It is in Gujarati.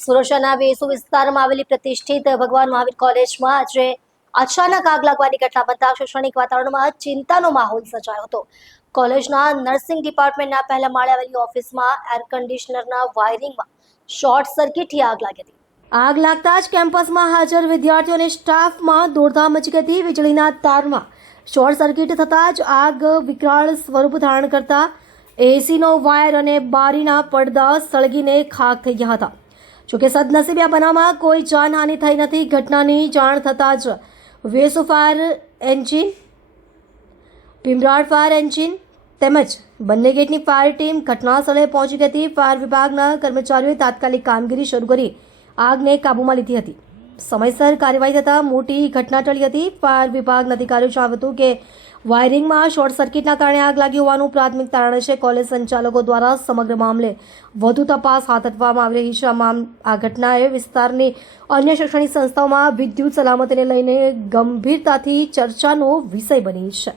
સુરત શહેરના વેસુ વિસ્તારમાં આવેલી પ્રતિષ્ઠિત ભગવાન મહાવીર કોલેજમાં આજે અચાનક આગ લાગવાની ઘટના બનતા શૈક્ષણિક વાતાવરણમાં ચિંતાનો માહોલ સર્જાયો હતો. કોલેજના નર્સિંગ ડિપાર્ટમેન્ટના પહેલા માળે આવેલી ઓફિસમાં એર કન્ડિશનરના વાયરિંગમાં શોર્ટ સર્કિટથી આગ લાગી હતી. આગ લાગતા જ કેમ્પસમાં હાજર વિદ્યાર્થીઓ અને સ્ટાફમાં દોડધામ મચી ગઈ. વીજળીના તારમાં શોર્ટ સર્કિટ થતાં જ આગ વિકરાળ સ્વરૂપ ધારણ કરતા એસીનો વાયર અને બારીના પડદા સળગીને ખાખ થઈ ગયા હતા. જોકે સદનસીબે આ બનાવમાં કોઈ જાનહાનિ થઈ નથી. ઘટનાની જાણ થતાં જ Vesu fire engine, Bhimrad fire engine તેમજ બંને ગેટની ફાયર ટીમ ઘટના સ્થળે પહોંચી ગઈ હતી. ફાયર વિભાગના કર્મચારીઓએ તાત્કાલિક કામગીરી શરૂ કરી આગને કાબૂમાં લીધી હતી. સમયસર કાર્યવાહી થતાં મોટી ઘટના ટળી હતી. ફાયર વિભાગના અધિકારીઓ જણાવ્યું હતું કે વાયરિંગમાં શોર્ટ સર્કિટના કારણે આગ લાગી હોવાનું પ્રાથમિક તારણ છે. કોલેજ સંચાલકો દ્વારા સમગ્ર મામલે વધુ તપાસ હાથ ધરવામાં આવી રહી છે. આ ઘટનાએ વિસ્તારની અન્ય શૈક્ષણિક સંસ્થાઓમાં વિદ્યુત સલામતીને લઈને ગંભીરતાથી ચર્ચાનો વિષય બની છે.